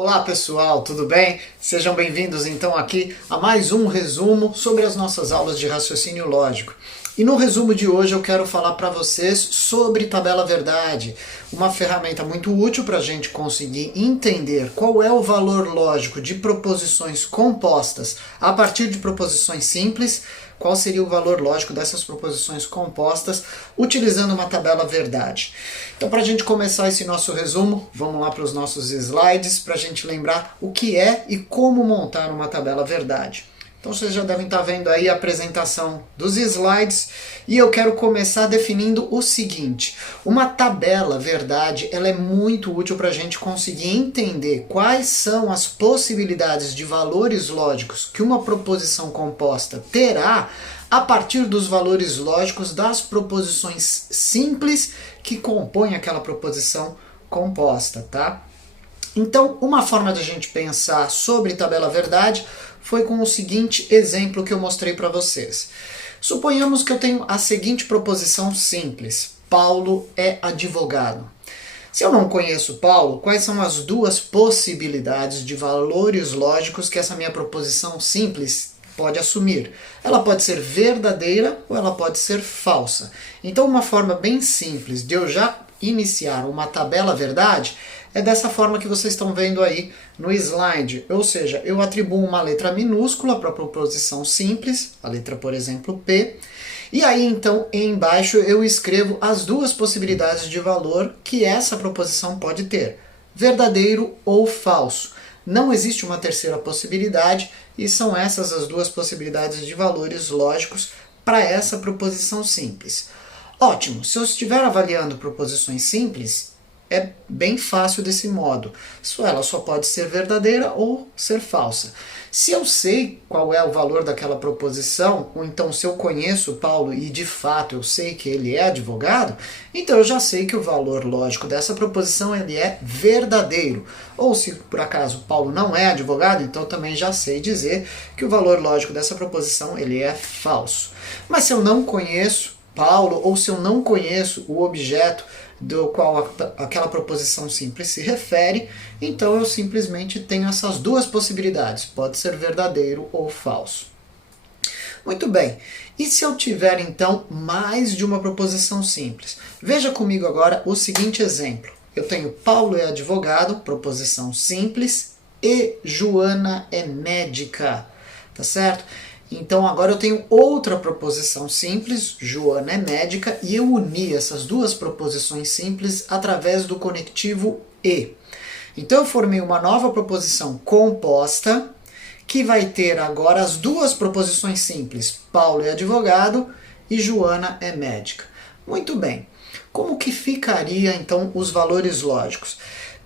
Olá pessoal, tudo bem? Sejam bem-vindos então aqui a mais um resumo sobre as nossas aulas de raciocínio lógico. E no resumo de hoje eu quero falar para vocês sobre tabela verdade, uma ferramenta muito útil para a gente conseguir entender qual é o valor lógico de proposições compostas a partir de proposições simples, qual seria o valor lógico dessas proposições compostas utilizando uma tabela verdade. Então, para a gente começar esse nosso resumo, vamos lá para os nossos slides para a gente lembrar o que é e como montar uma tabela verdade. Então vocês já devem estar vendo aí a apresentação dos slides e eu quero começar definindo o seguinte: uma tabela verdade ela é muito útil para a gente conseguir entender quais são as possibilidades de valores lógicos que uma proposição composta terá a partir dos valores lógicos das proposições simples que compõem aquela proposição composta, tá? Então, uma forma de a gente pensar sobre tabela verdade foi com o seguinte exemplo que eu mostrei para vocês. Suponhamos que eu tenho a seguinte proposição simples: Paulo é advogado. Se eu não conheço Paulo, quais são as duas possibilidades de valores lógicos que essa minha proposição simples pode assumir? Ela pode ser verdadeira ou ela pode ser falsa. Então, uma forma bem simples de eu já iniciar uma tabela verdade é dessa forma que vocês estão vendo aí no slide, ou seja, eu atribuo uma letra minúscula para a proposição simples, a letra, por exemplo, P, e aí então embaixo eu escrevo as duas possibilidades de valor que essa proposição pode ter, verdadeiro ou falso. Não existe uma terceira possibilidade e são essas as duas possibilidades de valores lógicos para essa proposição simples. Ótimo, se eu estiver avaliando proposições simples, é bem fácil desse modo. Ela só pode ser verdadeira ou ser falsa. Se eu sei qual é o valor daquela proposição, ou então se eu conheço Paulo e de fato eu sei que ele é advogado, então eu já sei que o valor lógico dessa proposição ele é verdadeiro. Ou se por acaso Paulo não é advogado, então também já sei dizer que o valor lógico dessa proposição ele é falso. Mas se eu não conheço Paulo ou se eu não conheço o objeto do qual aquela proposição simples se refere, então eu simplesmente tenho essas duas possibilidades, pode ser verdadeiro ou falso. Muito bem, e se eu tiver então mais de uma proposição simples? Veja comigo agora o seguinte exemplo. Eu tenho Paulo é advogado, proposição simples, e Joana é médica, tá certo? Então agora eu tenho outra proposição simples, Joana é médica, e eu uni essas duas proposições simples através do conectivo e. Então eu formei uma nova proposição composta, que vai ter agora as duas proposições simples, Paulo é advogado e Joana é médica. Muito bem, como que ficaria então os valores lógicos?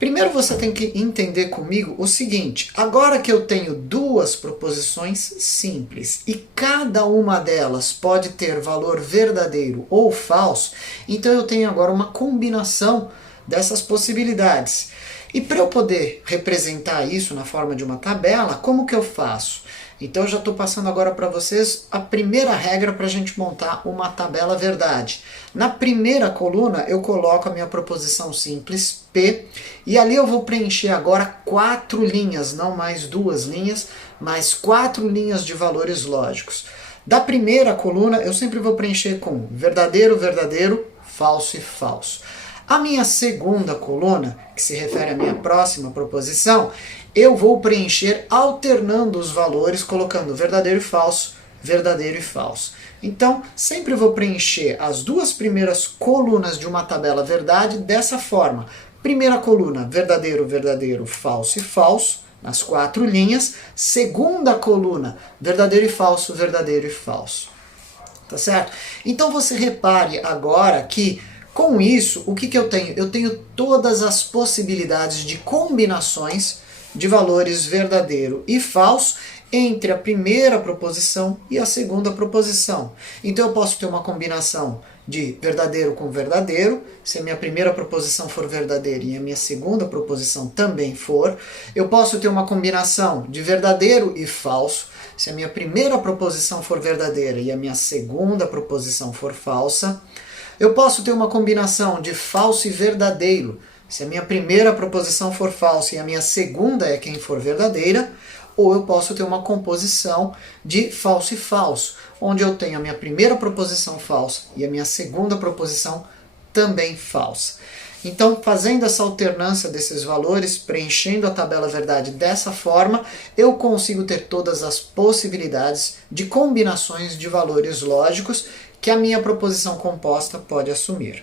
Primeiro você tem que entender comigo o seguinte: agora que eu tenho duas proposições simples e cada uma delas pode ter valor verdadeiro ou falso, então eu tenho agora uma combinação dessas possibilidades. E para eu poder representar isso na forma de uma tabela, como que eu faço? Então eu já estou passando agora para vocês a primeira regra para a gente montar uma tabela verdade. Na primeira coluna eu coloco a minha proposição simples, P, e ali eu vou preencher agora 4 linhas, não mais 2 linhas, mas 4 linhas de valores lógicos. Da primeira coluna eu sempre vou preencher com verdadeiro, verdadeiro, falso e falso. A minha segunda coluna, que se refere à minha próxima proposição, eu vou preencher alternando os valores, colocando verdadeiro e falso, verdadeiro e falso. Então, sempre vou preencher as duas primeiras colunas de uma tabela verdade dessa forma. Primeira coluna, verdadeiro, verdadeiro, falso e falso, nas 4 linhas. Segunda coluna, verdadeiro e falso, verdadeiro e falso. Tá certo? Então você repare agora que com isso, o que eu tenho? Eu tenho todas as possibilidades de combinações de valores verdadeiro e falso entre a primeira proposição e a segunda proposição. Então eu posso ter uma combinação de verdadeiro com verdadeiro, se a minha primeira proposição for verdadeira e a minha segunda proposição também for. Eu posso ter uma combinação de verdadeiro e falso, se a minha primeira proposição for verdadeira e a minha segunda proposição for falsa. Eu posso ter uma combinação de falso e verdadeiro, se a minha primeira proposição for falsa e a minha segunda é quem for verdadeira, ou eu posso ter uma composição de falso e falso, onde eu tenho a minha primeira proposição falsa e a minha segunda proposição também falsa. Então, fazendo essa alternância desses valores, preenchendo a tabela verdade dessa forma, eu consigo ter todas as possibilidades de combinações de valores lógicos que a minha proposição composta pode assumir.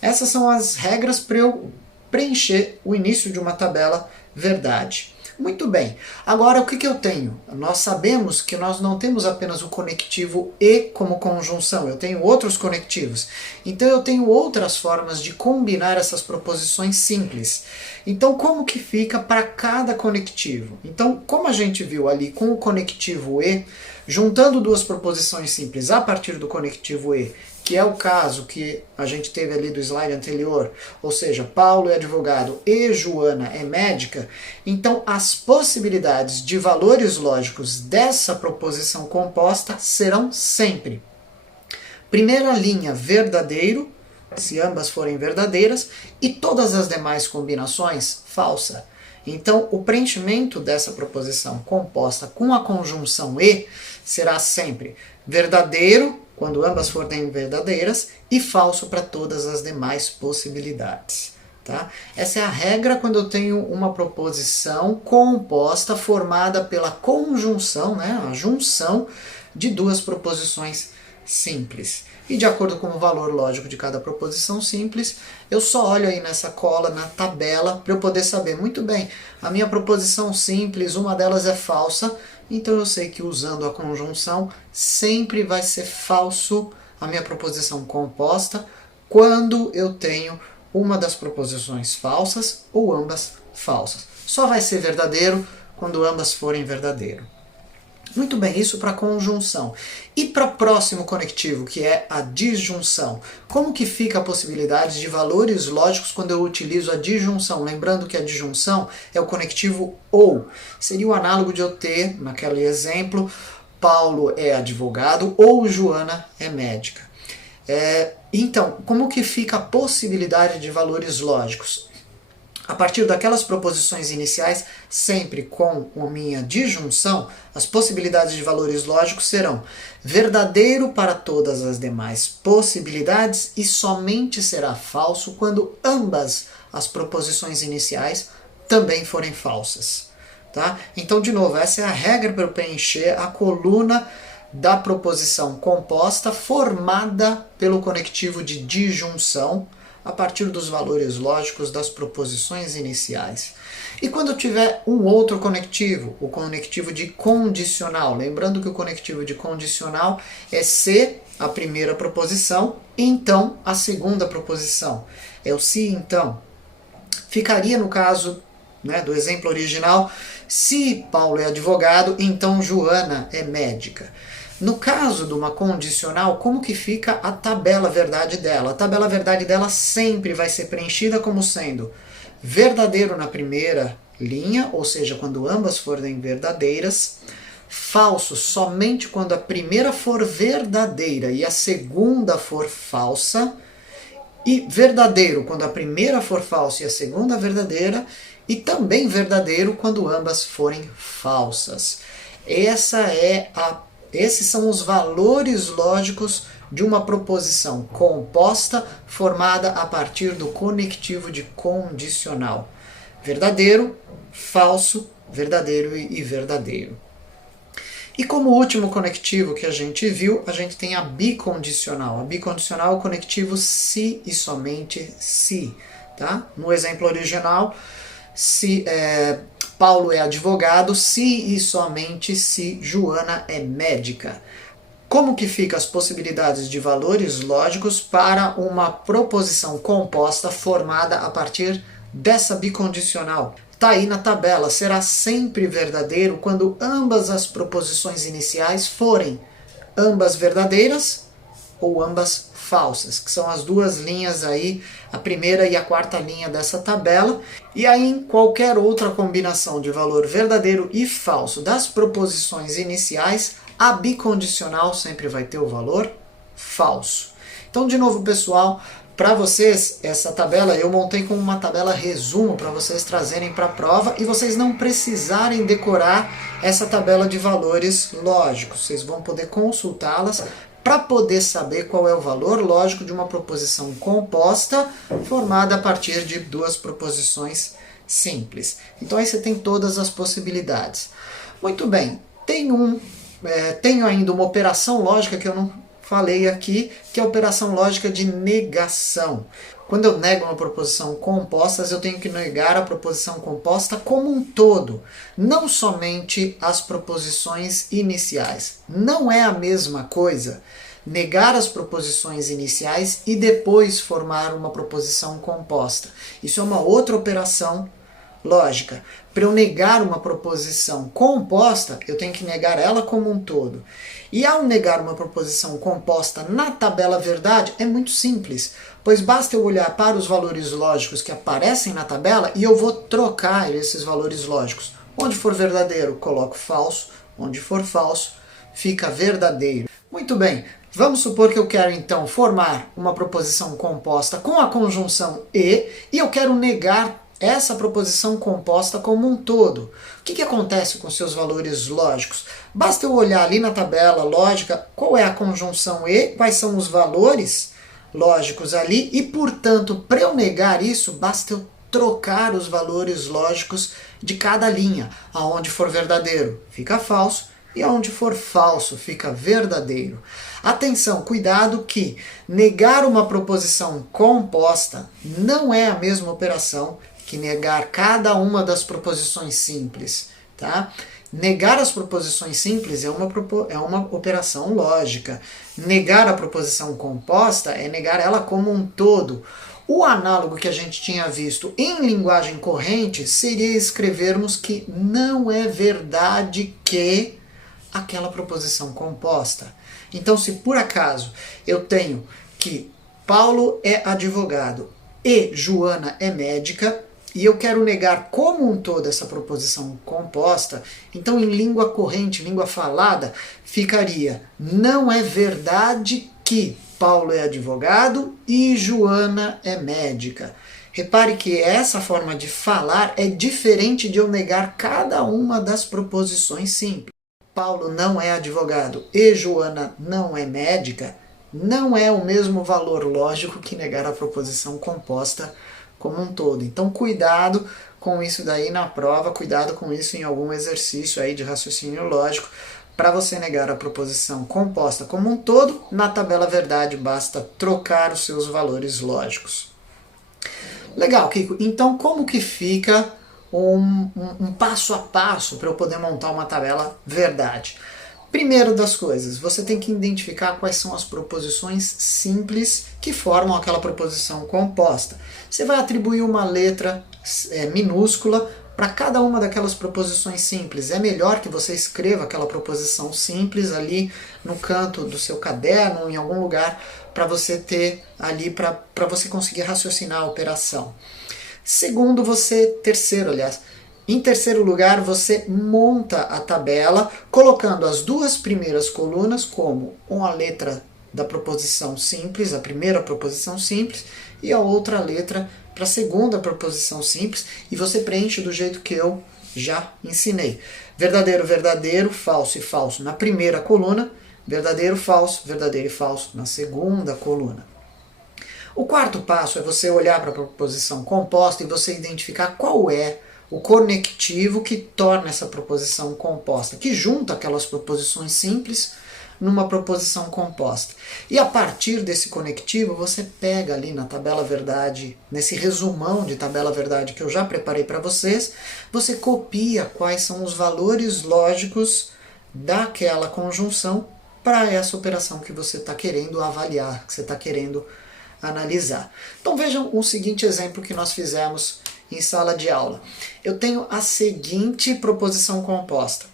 Essas são as regras para eu preencher o início de uma tabela verdade. Muito bem, agora o que eu tenho? Nós sabemos que nós não temos apenas o conectivo e como conjunção, eu tenho outros conectivos. Então eu tenho outras formas de combinar essas proposições simples. Então como que fica para cada conectivo? Então, como a gente viu ali com o conectivo e, juntando duas proposições simples a partir do conectivo e, que é o caso que a gente teve ali do slide anterior, ou seja, Paulo é advogado e Joana é médica, então as possibilidades de valores lógicos dessa proposição composta serão sempre: primeira linha, verdadeiro, se ambas forem verdadeiras, e todas as demais combinações, falsa. Então, o preenchimento dessa proposição composta com a conjunção e será sempre verdadeiro, quando ambas forem verdadeiras, e falso para todas as demais possibilidades. Tá? Essa é a regra quando eu tenho uma proposição composta formada pela conjunção, né, a junção de duas proposições simples. E de acordo com o valor lógico de cada proposição simples, eu só olho aí nessa cola, na tabela, para eu poder saber, muito bem, a minha proposição simples, uma delas é falsa, então eu sei que usando a conjunção sempre vai ser falso a minha proposição composta quando eu tenho uma das proposições falsas ou ambas falsas. Só vai ser verdadeiro quando ambas forem verdadeiro. Muito bem, isso para conjunção. E para o próximo conectivo, que é a disjunção. Como que fica a possibilidade de valores lógicos quando eu utilizo a disjunção? Lembrando que a disjunção é o conectivo ou. Seria o análogo de eu ter, naquele exemplo, Paulo é advogado ou Joana é médica. Então, como que fica a possibilidade de valores lógicos? A partir daquelas proposições iniciais, sempre com a minha disjunção, as possibilidades de valores lógicos serão verdadeiro para todas as demais possibilidades e somente será falso quando ambas as proposições iniciais também forem falsas. Tá? Então, de novo, essa é a regra para eu preencher a coluna da proposição composta formada pelo conectivo de disjunção, a partir dos valores lógicos das proposições iniciais. E quando eu tiver um outro conectivo, o conectivo de condicional, lembrando que o conectivo de condicional é se a primeira proposição, então a segunda proposição. É o se então. Ficaria no caso, né, do exemplo original, se Paulo é advogado, então Joana é médica. No caso de uma condicional, como que fica a tabela verdade dela? A tabela verdade dela sempre vai ser preenchida como sendo verdadeiro na primeira linha, ou seja, quando ambas forem verdadeiras, falso somente quando a primeira for verdadeira e a segunda for falsa, e verdadeiro quando a primeira for falsa e a segunda verdadeira, e também verdadeiro quando ambas forem falsas. Esses são os valores lógicos de uma proposição composta formada a partir do conectivo de condicional. Verdadeiro, falso, verdadeiro e verdadeiro. E como último conectivo que a gente viu, a gente tem a bicondicional. A bicondicional é o conectivo se e somente se. Tá? No exemplo original, Paulo é advogado se e somente se Joana é médica. Como que ficam as possibilidades de valores lógicos para uma proposição composta formada a partir dessa bicondicional? Está aí na tabela, será sempre verdadeiro quando ambas as proposições iniciais forem ambas verdadeiras ou ambas falsas, que são as duas linhas aí, a primeira e a quarta linha dessa tabela. E aí em qualquer outra combinação de valor verdadeiro e falso das proposições iniciais, a bicondicional sempre vai ter o valor falso. Então, de novo, pessoal, Para vocês, essa tabela eu montei como uma tabela resumo para vocês trazerem para a prova e vocês não precisarem decorar essa tabela de valores lógicos. Vocês vão poder consultá-las para poder saber qual é o valor lógico de uma proposição composta formada a partir de duas proposições simples. Então aí você tem todas as possibilidades. Muito bem, tenho ainda uma operação lógica que eu não falei aqui, que é a operação lógica de negação. Quando eu nego uma proposição composta, eu tenho que negar a proposição composta como um todo, não somente as proposições iniciais. Não é a mesma coisa negar as proposições iniciais e depois formar uma proposição composta. Isso é uma outra operação lógica. Para eu negar uma proposição composta, eu tenho que negar ela como um todo. E ao negar uma proposição composta na tabela verdade, é muito simples, pois basta eu olhar para os valores lógicos que aparecem na tabela e eu vou trocar esses valores lógicos. Onde for verdadeiro, coloco falso. Onde for falso, fica verdadeiro. Muito bem, vamos supor que eu quero então formar uma proposição composta com a conjunção e eu quero negar essa proposição composta como um todo. O que acontece com seus valores lógicos? Basta eu olhar ali na tabela lógica qual é a conjunção e, quais são os valores lógicos ali, e portanto, para eu negar isso, basta eu trocar os valores lógicos de cada linha. Aonde for verdadeiro, fica falso, e aonde for falso, fica verdadeiro. Atenção, cuidado que negar uma proposição composta não é a mesma operação que negar cada uma das proposições simples, tá? Negar as proposições simples é uma operação lógica. Negar a proposição composta é negar ela como um todo. O análogo que a gente tinha visto em linguagem corrente seria escrevermos que não é verdade que aquela proposição composta. Então, se por acaso eu tenho que Paulo é advogado e Joana é médica, e eu quero negar como um todo essa proposição composta, então em língua corrente, língua falada, ficaria: não é verdade que Paulo é advogado e Joana é médica. Repare que essa forma de falar é diferente de eu negar cada uma das proposições simples. Paulo não é advogado e Joana não é médica, não é o mesmo valor lógico que negar a proposição composta como um todo. Então cuidado com isso daí na prova, cuidado com isso em algum exercício aí de raciocínio lógico. Para você negar a proposição composta como um todo, na tabela verdade basta trocar os seus valores lógicos. Legal, Kiko. Então como que fica um passo a passo para eu poder montar uma tabela verdade? Primeiro das coisas, você tem que identificar quais são as proposições simples que formam aquela proposição composta. Você vai atribuir uma letra minúscula para cada uma daquelas proposições simples. É melhor que você escreva aquela proposição simples ali no canto do seu caderno, em algum lugar, para você ter ali, para você conseguir raciocinar a operação. Em terceiro lugar, você monta a tabela colocando as duas primeiras colunas como uma letra da proposição simples, a primeira proposição simples, e a outra letra para a segunda proposição simples, e você preenche do jeito que eu já ensinei. Verdadeiro, verdadeiro, falso e falso na primeira coluna, verdadeiro e falso na segunda coluna. O quarto passo é você olhar para a proposição composta e você identificar qual é o conectivo que torna essa proposição composta, que junta aquelas proposições simples numa proposição composta. E a partir desse conectivo, você pega ali na tabela verdade, nesse resumão de tabela verdade que eu já preparei para vocês, você copia quais são os valores lógicos daquela conjunção para essa operação que você está querendo avaliar, que você está querendo analisar. Então vejam o seguinte exemplo que nós fizemos em sala de aula. Eu tenho a seguinte proposição composta: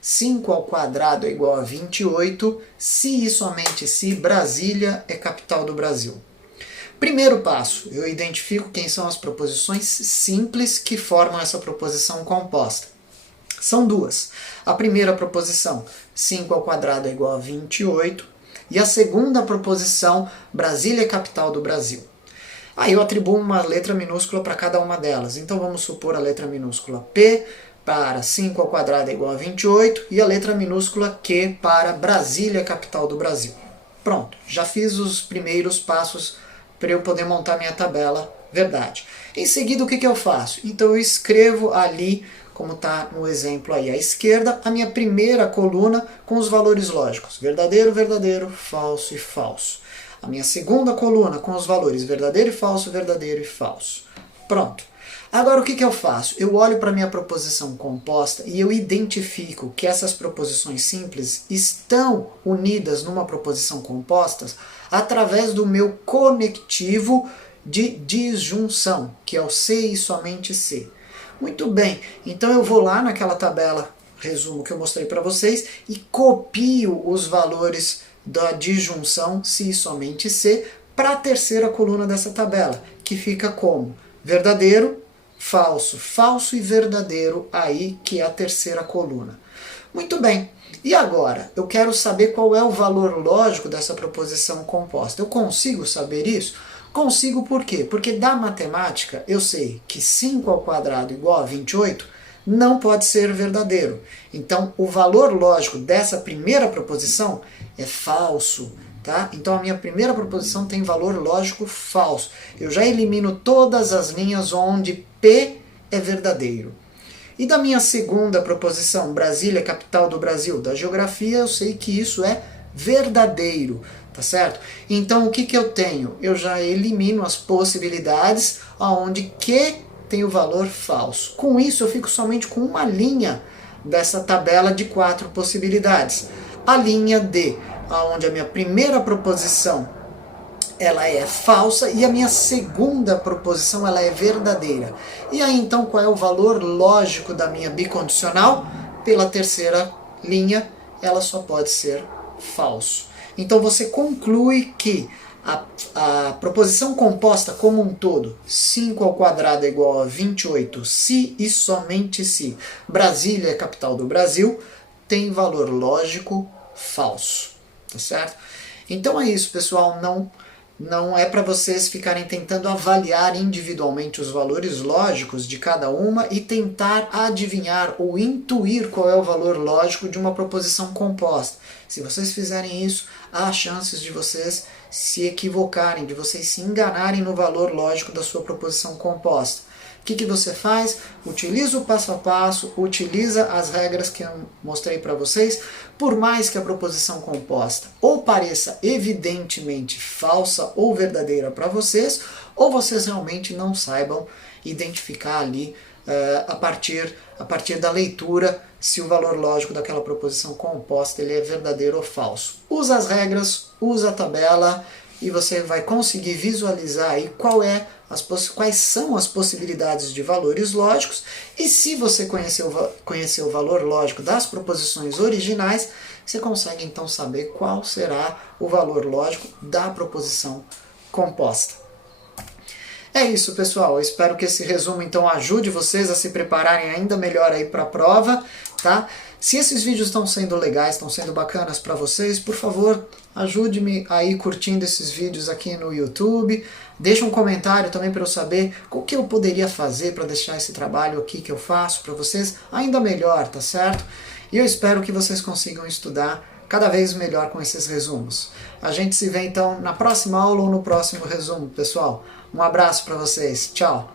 5 ao quadrado é igual a 28, se e somente se Brasília é capital do Brasil. Primeiro passo, eu identifico quem são as proposições simples que formam essa proposição composta. São duas. A primeira proposição, 5 ao quadrado é igual a 28, e a segunda proposição, Brasília é capital do Brasil. Aí eu atribuo uma letra minúscula para cada uma delas. Então vamos supor a letra minúscula P para 5 ao quadrado é igual a 28 e a letra minúscula Q para Brasília, capital do Brasil. Pronto, já fiz os primeiros passos para eu poder montar minha tabela verdade. Em seguida, o que eu faço? Então eu escrevo ali, como está no exemplo aí à esquerda, a minha primeira coluna com os valores lógicos. Verdadeiro, verdadeiro, falso e falso. A minha segunda coluna com os valores verdadeiro e falso. Pronto. Agora o que eu faço? Eu olho para a minha proposição composta e eu identifico que essas proposições simples estão unidas numa proposição composta através do meu conectivo de disjunção, que é o C e somente C. Muito bem, então eu vou lá naquela tabela, resumo que eu mostrei para vocês, e copio os valores da disjunção se e somente C para a terceira coluna dessa tabela, que fica como verdadeiro, falso, falso e verdadeiro, aí que é a terceira coluna. Muito bem, e agora? Eu quero saber qual é o valor lógico dessa proposição composta. Eu consigo saber isso? Consigo por quê? Porque da matemática eu sei que 5 ao quadrado igual a 28 não pode ser verdadeiro. Então o valor lógico dessa primeira proposição é falso. Tá? Então a minha primeira proposição tem valor lógico falso. Eu já elimino todas as linhas onde P é verdadeiro. E da minha segunda proposição, Brasília, capital do Brasil, da geografia, eu sei que isso é verdadeiro, tá certo? Então o que eu tenho? Eu já elimino as possibilidades onde Q tem o valor falso. Com isso eu fico somente com uma linha dessa tabela de 4 possibilidades. A linha D, onde a minha primeira proposição ela é falsa e a minha segunda proposição ela é verdadeira. E aí então qual é o valor lógico da minha bicondicional? Pela terceira linha ela só pode ser falso. Então você conclui que a proposição composta como um todo, 5 ao quadrado é igual a 28, se e somente se Brasília é a capital do Brasil, tem valor lógico falso. Tá certo? Então é isso, pessoal. Não é para vocês ficarem tentando avaliar individualmente os valores lógicos de cada uma e tentar adivinhar ou intuir qual é o valor lógico de uma proposição composta. Se vocês fizerem isso, há chances de vocês se equivocarem, de vocês se enganarem no valor lógico da sua proposição composta. O que você faz? Utiliza o passo a passo, utiliza as regras que eu mostrei para vocês, por mais que a proposição composta ou pareça evidentemente falsa ou verdadeira para vocês, ou vocês realmente não saibam identificar ali a partir da leitura se o valor lógico daquela proposição composta ele é verdadeiro ou falso. Usa as regras, usa a tabela e você vai conseguir visualizar aí quais são as possibilidades de valores lógicos, e se você conhecer o valor lógico das proposições originais, você consegue então saber qual será o valor lógico da proposição composta. É isso, pessoal. Eu espero que esse resumo então ajude vocês a se prepararem ainda melhor aí para a prova, tá? Se esses vídeos estão sendo legais, estão sendo bacanas para vocês, por favor, ajude-me aí curtindo esses vídeos aqui no YouTube. Deixa um comentário também para eu saber o que eu poderia fazer para deixar esse trabalho aqui que eu faço para vocês ainda melhor, tá certo? E eu espero que vocês consigam estudar cada vez melhor com esses resumos. A gente se vê então na próxima aula ou no próximo resumo, pessoal. Um abraço para vocês. Tchau!